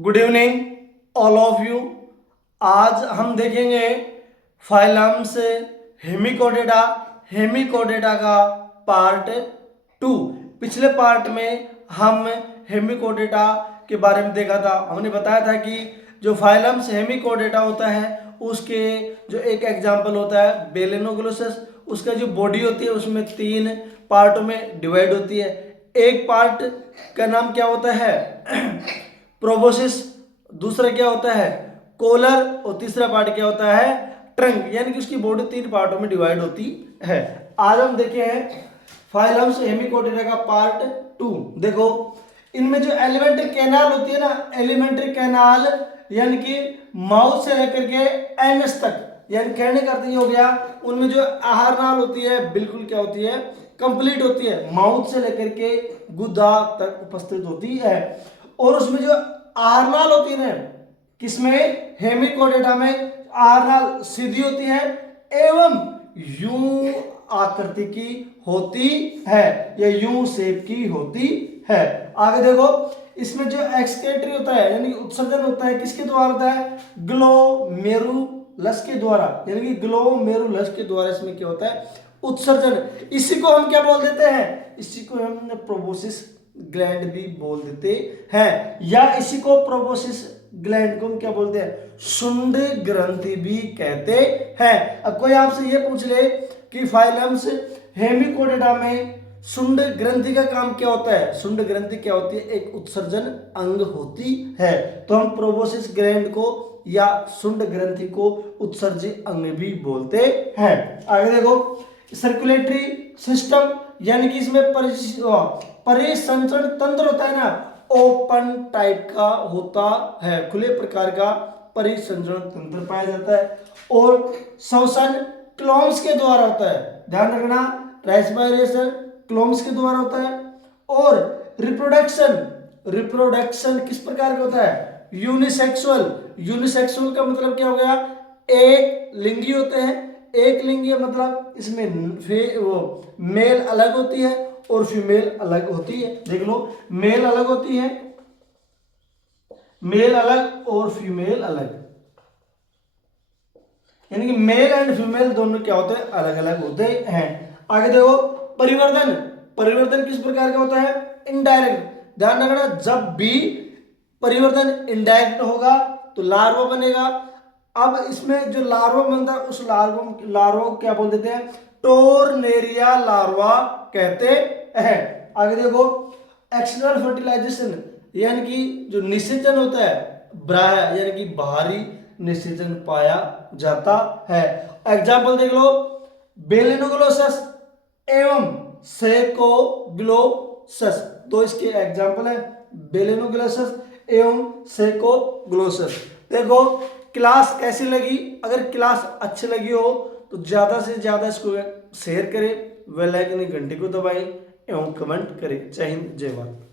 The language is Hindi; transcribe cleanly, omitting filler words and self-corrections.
Good evening all of you. आज हम देखेंगे फाइलम्स हेमिकोडेटा का पार्ट 2। पिछले पार्ट में हम हेमिकोडेटा के बारे में देखा था। हमने बताया था कि जो फाइलम्स हेमिकोडेटा होता है उसके जो एक एग्जाम्पल होता है बेलेनोग्लोसस, उसका जो बॉडी होती है उसमें 3 पार्टों में डिवाइड होती है। एक पार्ट का नाम क्या होता है प्रोबोसिस, दूसरा क्या होता है कोलर और तीसरा पार्ट क्या होता है ट्रंक, यानी कि उसकी बॉडी 3 पार्टों में डिवाइड होती है। आज हम देखे हैं फाइलम्स हेमिकोडेटा का पार्ट 2। देखो इनमें जो एलिमेंट्री कैनाल होती है ना, एलिमेंट्री कैनाल यानी कि माउथ से लेकर के एनस तक, यानी कहने का अर्थ ये हो गया उनमें जो आहार नाल होती है बिल्कुल क्या होती है कंप्लीट होती है, माउथ से लेकर के गुदा तक उपस्थित होती है। और उसमें जो आहार नाल होती है किसमें हेमिकोडेटा में आहार नाल सीधी होती है एवं यू आकृति की होती है या यू शेप की होती है। आगे देखो इसमें जो एक्सक्रीटरी होता है यानी उत्सर्जन होता है किसके द्वारा होता है ग्लोमेरुलस के द्वारा, यानी कि ग्लोमेरुलस के द्वारा इसमें क्या होता है उत्सर्जन। इसी को हम क्या बोल देते हैं, इसी को हम प्रोबोसिस ग्लैंड भी बोल देते हैं, या इसी को प्रोबोसिस ग्लैंड को हम क्या बोलते हैं शुंड ग्रंथि भी कहते हैं। अब कोई आपसे ये पूछ ले कि फाइलम्स हेमिकोडेटा में शुंड ग्रंथि का काम क्या होता है, शुंड ग्रंथि क्या होती है एक उत्सर्जन अंग होती है, तो हम प्रोबोसिस ग्लैंड को या शुंड ग्रंथि को उत्सर्जी अंग भी बोलते हैं। आगे देखो सर्कुलेटरी सिस्टम, यानी कि इसमें परिसंचरण तंत्र होता है ना, ओपन टाइप का होता है, खुले प्रकार का परिसंचरण तंत्र पाया जाता है। और श्वसन क्लोम्स के द्वारा होता है, ध्यान रखना रेस्पिरेशन क्लोम्स के द्वारा होता है। और रिप्रोडक्शन किस प्रकार का होता है यूनिसेक्सुअल, यूनिसेक्सुअल का मतलब क्या हो गया एक लिंगी होते हैं, एक लिंगी मतलब इसमें वो मेल अलग होती है और फीमेल अलग होती है। देख लो मेल अलग होती है, मेल अलग और फीमेल अलग, यानी कि मेल एंड फीमेल दोनों क्या होते हैं अलग अलग होते हैं। आगे देखो परिवर्तन, परिवर्तन किस प्रकार का होता है इनडायरेक्ट, ध्यान रखना जब भी परिवर्तन इनडायरेक्ट होगा तो लार्वा बनेगा। अब इसमें जो लार्वा बनता है उस लार्वा क्या बोल देते हैं टोर्नेरिया लार्वा कहते हैं। आगे देखो एक्सटर्नल फर्टिलाइजेशन, यानी कि जो निषेचन होता है बाह्य यानी कि बाहरी निषेचन पाया जाता है। एग्जाम्पल देख लो बेलेनोग्लोसस एवं सेकोग्लोसस, तो इसके एग्जाम्पल है बेलेनोग्लोसस एवं सेकोग्लोसस। देखो क्लास कैसी लगी, अगर क्लास अच्छी लगी हो तो ज्यादा से ज्यादा इसको शेयर करें, बेल आइकन घंटी को दबाएं एवं कमेंट करें। जय हिंद जय भारत।